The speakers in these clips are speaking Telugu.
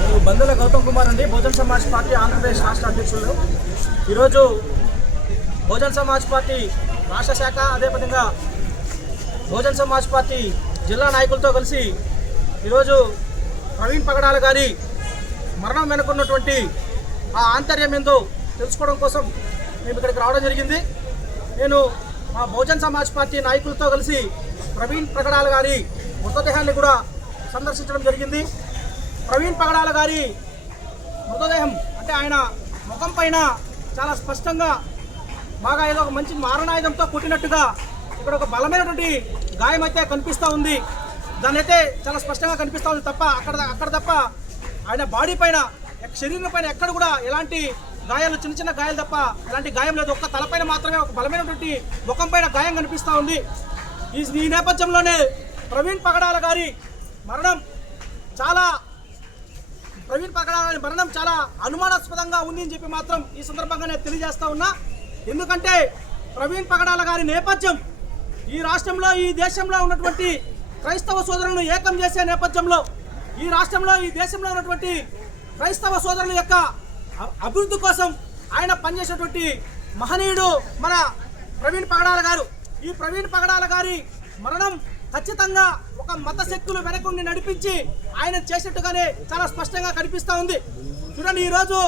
నేను బంధుల గౌతమ్ కుమార్ అండి, బహుజన్ సమాజ్ పార్టీ ఆంధ్రప్రదేశ్ రాష్ట్ర అధ్యక్షులు. ఈరోజు బహుజన్ సమాజ్ పార్టీ రాష్ట్ర శాఖ, అదేవిధంగా బహుజన్ సమాజ్ పార్టీ జిల్లా నాయకులతో కలిసి ఈరోజు ప్రవీణ్ పగడాల గారి మరణం వెనుకున్నటువంటి ఆ ఆంతర్యం ఏందో తెలుసుకోవడం కోసం మేము ఇక్కడికి రావడం జరిగింది. నేను మా బహుజన్ సమాజ్ పార్టీ నాయకులతో కలిసి ప్రవీణ్ పగడాల గారి మృతదేహాన్ని కూడా సందర్శించడం జరిగింది. ప్రవీణ్ పగడాల గారి మృతదేహం అంటే ఆయన ముఖం పైన చాలా స్పష్టంగా బాగా ఏదో ఒక మంచి మారణాయుధంతో కొట్టినట్టుగా ఇక్కడ ఒక బలమైనటువంటి గాయం అయితే కనిపిస్తూ ఉంది. దాని అయితే చాలా స్పష్టంగా కనిపిస్తూ ఉంది తప్ప అక్కడ తప్ప ఆయన బాడీ పైన, శరీరం పైన ఎక్కడ కూడా ఎలాంటి గాయాలు, చిన్న చిన్న గాయాలు తప్ప ఎలాంటి గాయం లేదు. ఒక్క తలపైన మాత్రమే ఒక బలమైనటువంటి ముఖం పైన గాయం కనిపిస్తూ ఉంది. ఈ నేపథ్యంలోనే ప్రవీణ్ పగడాల గారి మరణం చాలా అనుమానాస్పదంగా ఉంది అని చెప్పి మాత్రం ఈ సందర్భంగా నేను తెలియజేస్తా ఉన్నా. ఎందుకంటే ప్రవీణ్ పగడాల గారి నేపథ్యం ఈ రాష్ట్రంలో, ఈ దేశంలో ఉన్నటువంటి క్రైస్తవ సోదరులను ఏకం చేసే నేపథ్యంలో, ఈ రాష్ట్రంలో, ఈ దేశంలో ఉన్నటువంటి క్రైస్తవ సోదరుల యొక్క అభివృద్ధి కోసం ఆయన పనిచేసేటువంటి మహనీయుడు మన ప్రవీణ్ పగడాల గారు. ఈ ప్రవీణ్ పగడాల గారి మరణం ఖచ్చితంగా ఒక మత శక్తులు వెనకుండి నడిపించి ఆయన చేసినట్టుగానే చాలా స్పష్టంగా కనిపిస్తూ ఉంది. చూడండి, ఈరోజు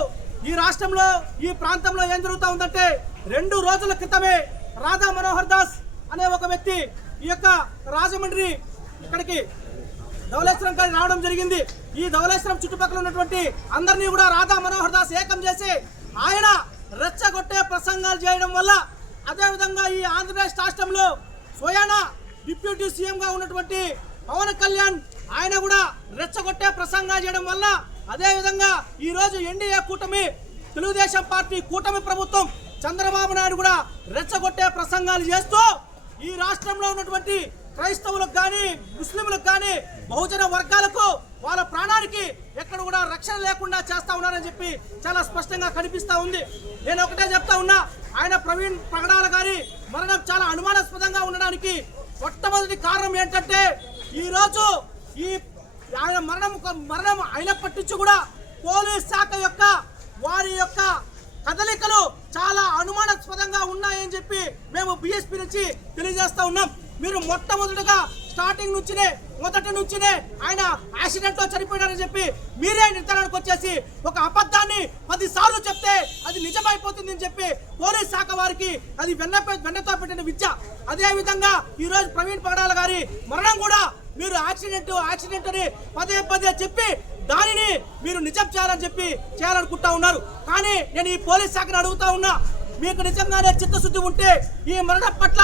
ఈ రాష్ట్రంలో, ఈ ప్రాంతంలో ఏం జరుగుతూ ఉందంటే 2 రోజుల క్రితమే రాధా మనోహర్ దాస్ అనే ఒక వ్యక్తి ఈ యొక్క రాజమండ్రి ఇక్కడికి ధవళేశ్వరం కాడికి రావడం జరిగింది. ఈ ధవళేశ్వరం చుట్టుపక్కల ఉన్నటువంటి అందరినీ కూడా రాధా మనోహర్ దాస్ ఏకం చేసి ఆయన రెచ్చగొట్టే ప్రసంగాలు చేయడం వల్ల, అదేవిధంగా ఈ ఆంధ్రప్రదేశ్ రాష్ట్రంలో స్వయాన డిప్యూటీ సీఎంగా ఉన్నటువంటి పవన్ కళ్యాణ్ ఆయన కూడా రెచ్చగొట్టే ప్రసంగాలు చేయడం వల్ల, అదేవిధంగా ఈరోజు ఎన్డీఏ కూటమి, తెలుగుదేశం పార్టీ కూటమి ప్రభుత్వం, చంద్రబాబు నాయుడు కూడా రెచ్చగొట్టే ప్రసంగాలు చేస్తూ ఈ రాష్ట్రంలో ఉన్నటువంటి క్రైస్తవులకు కానీ, ముస్లింలకు కానీ, బహుజన వర్గాలకు వాళ్ళ ప్రాణానికి ఎక్కడ కూడా రక్షణ లేకుండా చేస్తా ఉన్నారని చెప్పి చాలా స్పష్టంగా కనిపిస్తూ ఉంది. నేను ఒకటే చెప్తా ఉన్నా, ఆయన ప్రవీణ్ పగడాల గారి మరణం చాలా అనుమానాస్పదంగా ఉండడానికి మొట్టమొదటి కారణం ఏంటంటే, ఈరోజు ఆయన మరణం అయినప్పటి నుంచి కూడా పోలీస్ శాఖ యొక్క వారి యొక్క కదలికలు చాలా అనుమానాస్పదంగా ఉన్నాయని చెప్పి మేము బీఎస్పీ నుంచి తెలియజేస్తా ఉన్నాం. మీరు మొట్టమొదటిగా స్టార్టింగ్ మొదటి నుంచినే ఆయన యాక్సిడెంట్ లో చనిపోయారని చెప్పి మీరే నిర్ధారణకు వచ్చేసి ఒక అబద్ధాన్ని 10 సార్లు చెప్తే అది నిజమైపోతుంది అని చెప్పి పోలీస్ శాఖ వారికి అది వెన్నతో పెట్టిన విద్య. అదే విధంగా ఈరోజు ప్రవీణ్ పగడాల గారి మరణం కూడా మీరు యాక్సిడెంట్ అని పదే చెప్పి దానిని మీరు నిజం చేయాలనుకుంటా ఉన్నారు. కానీ నేను ఈ పోలీస్ శాఖను అడుగుతా ఉన్నా, మీకు నిజంగానే చిత్తశుద్ధి ఉంటే ఈ మరణం పట్ల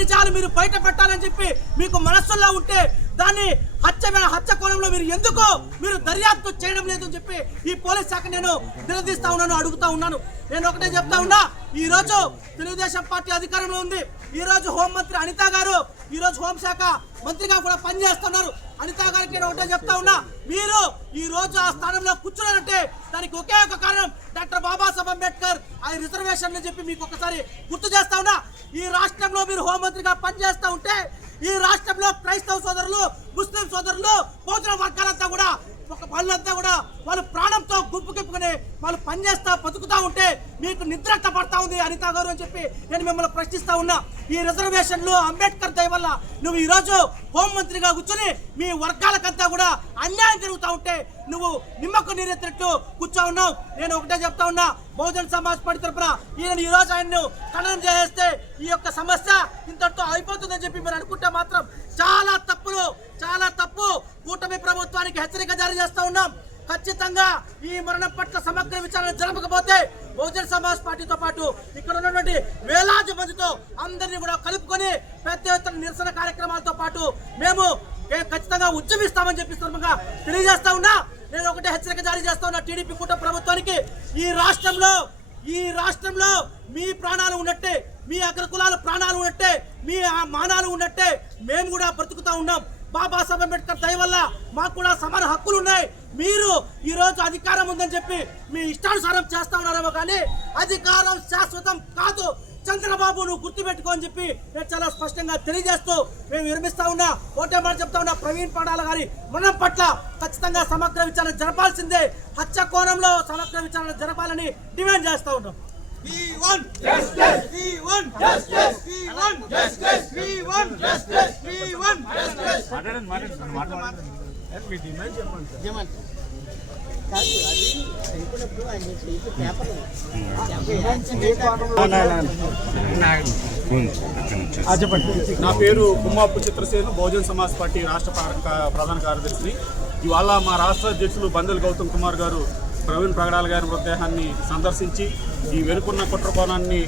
నిజాలు మీరు బయట పెట్టాలని చెప్పి మీకు మనస్సుల్లో ఉంటే దాన్ని హత్య కోణంలో మీరు దర్యాప్తు చేయడం లేదు అని చెప్పి ఈ పోలీస్ శాఖ నేను నిలదీస్తా ఉన్నాను, అడుగుతా ఉన్నాను. నేను ఒకటే చెప్తా ఉన్నా, ఈ రోజు తెలుగుదేశం పార్టీ అధికారంలో ఉంది. ఈ రోజు హోంమంత్రి అనిత గారు ఈ రోజు హోంశాఖ మంత్రిగా కూడా పనిచేస్తున్నారు. అనిత గారికి నేను ఒకటే చెప్తా ఉన్నా, మీరు ఈ రోజు ఆ స్థానంలో కూర్చున్నారంటే దానికి ఒకే ఒక కారణం డాక్టర్ బాబాసాహెబ్ అంబేద్కర్ ఆ రిజర్వేషన్ అని చెప్పి మీకు ఒకసారి గుర్తు చేస్తా ఉన్నా. ఈ రాష్ట్రంలో మీరు హోంమంత్రిగా పనిచేస్తా ఉంటే ఈ రాష్ట్రంలో క్రైస్తవ సోదరులు, ముస్లిం సోదరులు, బహుజన వర్గాలంతా కూడా వాళ్ళంతా కూడా వాళ్ళు ప్రాణంతో గుప్పుకెప్పుకుని వాళ్ళు పనిచేస్తా బతుకుతా ఉంటే మీకు నిద్రట్ట పడతా ఉంది అనిత గారు అని చెప్పి నేను మిమ్మల్ని ప్రశ్నిస్తా ఉన్నా. ఈ రిజర్వేషన్లు అంబేద్కర్ దయ వల్ల నువ్వు ఈరోజు హోంమంత్రిగా కూర్చొని మీ వర్గాలకంతా కూడా అన్యాయం జరుగుతూ ఉంటే నువ్వు నిమ్మకు నీరెత్తినట్టు కూర్చో ఉన్నావు. నేను ఒకటే చెప్తా ఉన్నా, బహుజన్ సమాజ్ పార్టీ తరఫున ఈ రోజు ఆయన్ను ఖననం చేస్తే ఈ యొక్క సమస్య ఇంతటితో అయిపోతుందని చెప్పి మీరు అనుకుంటే మాత్రం చాలా తప్పు. కూటమి ప్రభుత్వానికి హెచ్చరిక జారీ చేస్తా ఉన్నాం. ఖచ్చితంగా ఈ మరణం పట్ల సమగ్ర విచారణ జరపకపోతే బహుజన్ సమాజ్ పార్టీతో పాటు ఇక్కడ ఉన్నటువంటి వేలాది మందితో అందరినీ కూడా కలుపుకొని పెద్ద ఎత్తున నిరసన కార్యక్రమాలతో పాటు మేము ఖచ్చితంగా ఉద్యమిస్తామని చెప్పి సందర్భంగా తెలియజేస్తా ఉన్నా. నేను ఒకటే హెచ్చరిక జారీ చేస్తా ఉన్నా టీడీపీ కూటమి ప్రభుత్వానికి, ఈ రాష్ట్రంలో మీ ప్రాణాలు ఉన్నట్టే, మీ అగ్రకులాల ప్రాణాలు ఉన్నట్టే, మీ మానాలు ఉన్నట్టే మేము కూడా బ్రతుకుతా ఉన్నాం. బాబాసాహెబ్ అంబేద్కర్ దయ వల్ల మాకు కూడా సమాన హక్కులు ఉన్నాయి. మీరు ఈ రోజు అధికారం ఉందని చెప్పి మీ ఇష్టానుసారం చేస్తా ఉన్నారేమో కానీ అధికారం శాశ్వతం కాదు. చంద్రబాబు నువ్వు గుర్తుపెట్టుకో అని చెప్పి నేను చాలా స్పష్టంగా తెలియజేస్తూ మేము విరమిస్తా ఉన్నా. ఒకటే మాట చెప్తా ఉన్నా, ప్రవీణ్ పగడాల గారి మరణం పట్ల ఖచ్చితంగా సమగ్ర విచారణ జరపాల్సిందే. హత్య కోణంలో సమగ్ర విచారణ జరపాలని డిమాండ్ చేస్తా ఉన్నాం. We want justice. We want justice. We want justice. We want justice. We want justice. నా పేరు కుమ్మాపు చిత్రసేను, బహుజన్ సమాజ్ పార్టీ రాష్ట్ర ప్రధాన కార్యదర్శి. ఇవాళ మా రాష్ట్ర అధ్యక్షులు బందెల గౌతమ్ కుమార్ గారు ప్రవీణ్ పగడాల గారి మృతదేహాన్ని సందర్శించి ఈ వెనుకున్న కుట్రకోణాన్ని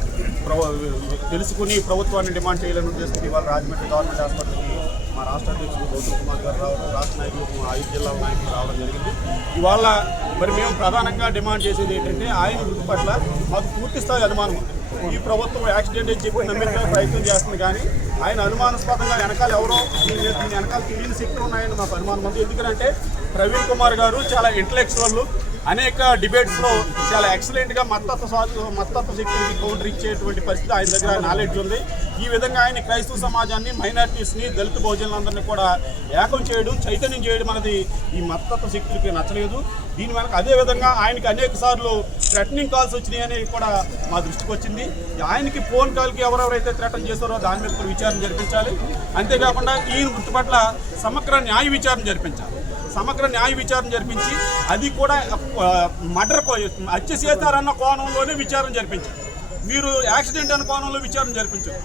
తెలుసుకుని ప్రభుత్వాన్ని డిమాండ్ చేయాలని ఉద్దేశించి ఇవాళ రాజమండ్రి గవర్నమెంట్ హాస్పిటల్కి మా రాష్ట్ర అధ్యక్షులు గౌతమ్ కుమార్ గారు రావడం, రాష్ట్ర నాయకులు 5 జిల్లాల నాయకులు రావడం జరిగింది. ఇవాళ మరి మేము ప్రధానంగా డిమాండ్ చేసేది ఏంటంటే ఆయన మృతి పట్ల మాకు పూర్తి స్థాయి అనుమానం ఉంది. ఈ ప్రభుత్వం యాక్సిడెంట్ అని చెప్పి నమ్మించే ప్రయత్నం చేస్తుంది, కానీ ఆయన అనుమానాస్పదంగా వెనకాల ఎవరో దీని వెనకాల తెలియని శక్తులు ఉన్నాయని మాకు అనుమానం ఉంది. ఎందుకంటే ప్రవీణ్ కుమార్ గారు చాలా ఇంటలెక్చువల్, అనేక డిబేట్స్లో చాలా ఎక్సలెంట్గా మత్తత్వ శక్తికి కౌంటర్ ఇచ్చేటువంటి పరిస్థితి ఆయన దగ్గర నాలెడ్జ్ ఉంది. ఈ విధంగా ఆయన క్రైస్తవ సమాజాన్ని, మైనారిటీస్ని, దళిత బహుజనులందరినీ కూడా ఏకం చేయడం, చైతన్యం చేయడం అనేది ఈ మత్తత్వ శక్తులకి నచ్చలేదు. దీని వెనక అదేవిధంగా ఆయనకి అనేక సార్లు థ్రెటనింగ్ కాల్స్ వచ్చినాయి అనేది కూడా మా దృష్టికి వచ్చింది. ఆయనకి ఫోన్ కాల్కి ఎవరెవరైతే థ్రెటన్ చేస్తారో దాని మీద విచారణ జరిపించాలి. అంతేకాకుండా ఈయన మృతి పట్ల సమగ్ర న్యాయ విచారణ జరిపించాలి. సమగ్ర న్యాయ విచారణ జరిపించి అది కూడా హత్య చేస్తారన్న కోణంలోనే విచారణ జరిపించారు. మీరు యాక్సిడెంట్ అన్న కోణంలో విచారణ జరిపించారు,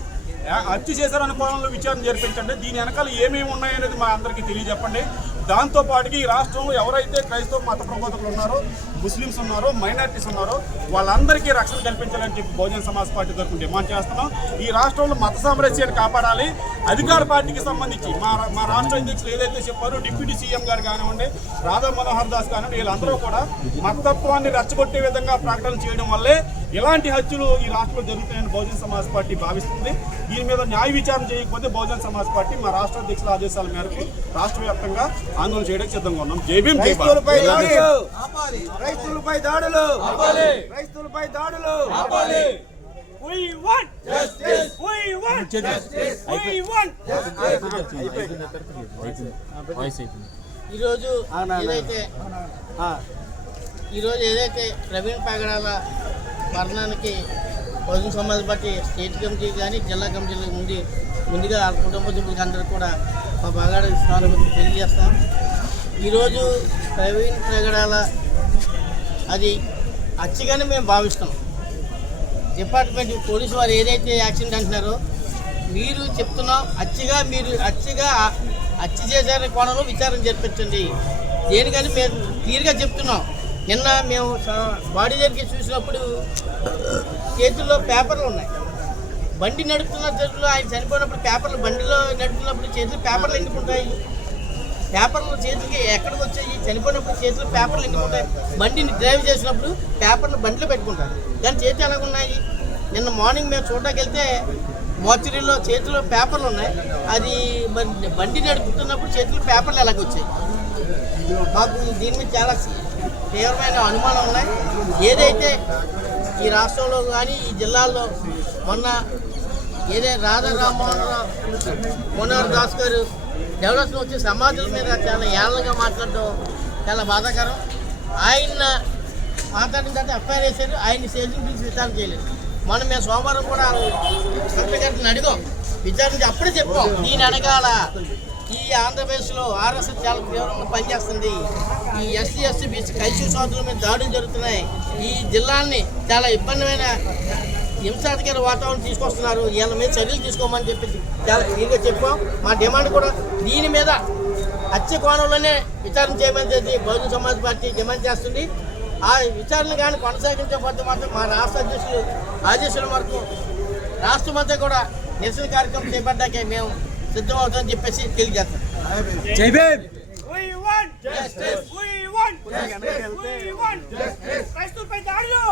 హత్య చేశారన్న కోణంలో విచారణ జరిపించండి. దీని వెనకాల ఏమేమి ఉన్నాయనేది మా అందరికీ తెలియజెప్పండి. దాంతోపాటుగా ఈ రాష్ట్రంలో ఎవరైతే క్రైస్తవ మత ప్రబోధకులు ఉన్నారో, ముస్లిమ్స్ ఉన్నారో, మైనారిటీస్ ఉన్నారో వాళ్ళందరికీ రక్షణ కల్పించాలని చెప్పి బహుజన్ సమాజ్ పార్టీ తరఫున డిమాండ్ చేస్తున్నాం. ఈ రాష్ట్రంలో మత సామరస్యాన్ని కాపాడాలి. అధికార పార్టీకి సంబంధించి మా రాష్ట్ర అధ్యక్షులు ఏదైతే చెప్పారో డిప్యూటీ సీఎం గారు కానివ్వండి, రాధా మనోహర్ దాస్ కానివ్వండి, వీళ్ళందరూ కూడా మతత్వాన్ని రెచ్చగొట్టే విధంగా ప్రకటనలు చేయడం వల్లే ఇలాంటి హత్యలు ఈ రాష్ట్రంలో జరుగుతాయని బహుజన్ సమాజ్ పార్టీ భావిస్తుంది. దీని మీద న్యాయ విచారణ చేయకపోతే బహుజన్ సమాజ్ పార్టీ మా రాష్ట్ర అధ్యక్షుల ఆదేశాల మేరకు రాష్ట్ర వ్యాప్తంగా ఆందోళన చేయడానికి సిద్ధంగా ఉన్నాం. జై భీమ్, జై భారత్. రైతులపై దాడులు, రైతులపై దాడులు. We want justice. We want justice. We want ఈరోజు ఏదైతే ప్రవీణ్ పగడాల మరణానికి Bahujan Samaj party state committee కానీ జిల్లా కమిటీలకు ముందుగా ఆ కుటుంబ సభ్యులకి అందరూ కూడా మా పగడాల సానుభూతిని తెలియజేస్తాం. ఈరోజు ప్రవీణ్ పగడాల అది హత్యగానే మేము భావిస్తాం. డిపార్ట్మెంట్ పోలీసు వారు ఏదైతే యాక్సిడెంట్ అంటున్నారో మీరు చెప్తున్నాం, హత్యగా హత్య చేశారనే కోణంలో విచారణ జరిపించండి. దేనికని మేము క్లియర్గా చెప్తున్నాం. నిన్న మేము బాడీ దగ్గరికి చూసినప్పుడు చేతుల్లో పేపర్లు ఉన్నాయి. బండి నడుపుతున్న చేతుల్లో ఆయన చనిపోయినప్పుడు పేపర్లు, బండిలో నడుపుతున్నప్పుడు చేతులు పేపర్లు ఎందుకుంటాయి? పేపర్లు చేతికి ఎక్కడికి వచ్చాయి? చనిపోయినప్పుడు చేతులు పేపర్లు ఎందుకుంటాయి? బండిని డ్రైవ్ చేసినప్పుడు పేపర్లు బండిలో పెట్టుకుంటారు, కానీ చేతులు ఎలాగున్నాయి? నిన్న మార్నింగ్ మేము చూడడానికి వెళ్తే మోచరీలో చేతిలో పేపర్లు ఉన్నాయి. అది బండి నడుపుతున్నప్పుడు చేతులు పేపర్లు ఎలాగొచ్చాయి? మాకు దీని మీద చాలా తీవ్రమైన అనుమానం ఉన్నాయి. ఏదైతే ఈ రాష్ట్రంలో కానీ ఈ జిల్లాల్లో మొన్న రాధా మనోహర్ దాస్ గారు డెవలప్మెంట్ వచ్చే సమాజం మీద చాలా ఏళ్ళగా మాట్లాడడం చాలా బాధాకరం. ఆయన మాట్లాడిన తర్వాత ఎఫ్ఐఆర్ వేశారు, ఆయన్ని స్టేషన్ పిలిచి విచారణ చేయలేదు. మేము సోమవారం కూడా కలెక్టర్ గారిని అడిగాం, విచారించి అప్పుడే చెప్పాం దీని అడగాల. ఈ ఆంధ్రప్రదేశ్లో ఆర్ఎస్ఎస్ చాలా తీవ్రంగా పనిచేస్తుంది. ఈ ఎస్సీ బీసీ క్రైస్తవ సోదరుల మీద దాడులు జరుగుతున్నాయి. ఈ జిల్లాల్ని చాలా ఇబ్బందిమైన హింసాత్మక వాతావరణం తీసుకొస్తున్నారు. వీళ్ళ మీద చర్యలు తీసుకోమని చెప్పి చాలా క్లియర్గా చెప్పాం. మా డిమాండ్ కూడా దీని మీద హత్య కోణంలోనే విచారణ చేయమని చెప్పి బహుజన్ సమాజ్ పార్టీ డిమాండ్ చేస్తుంది. ఆ విచారణ కానీ కొనసాగించకపోతే మాత్రం మా రాష్ట్ర అధ్యక్షులు ఆదేశాల వరకు రాష్ట్రమంతా కూడా నిరసన కార్యక్రమం చేపట్టాకే మేము సిద్ధమవుతామని చెప్పేసి తెలియజేస్తాం. జై Bhim. We want justice. We want justice. We want justice. రైతులపై దాడులు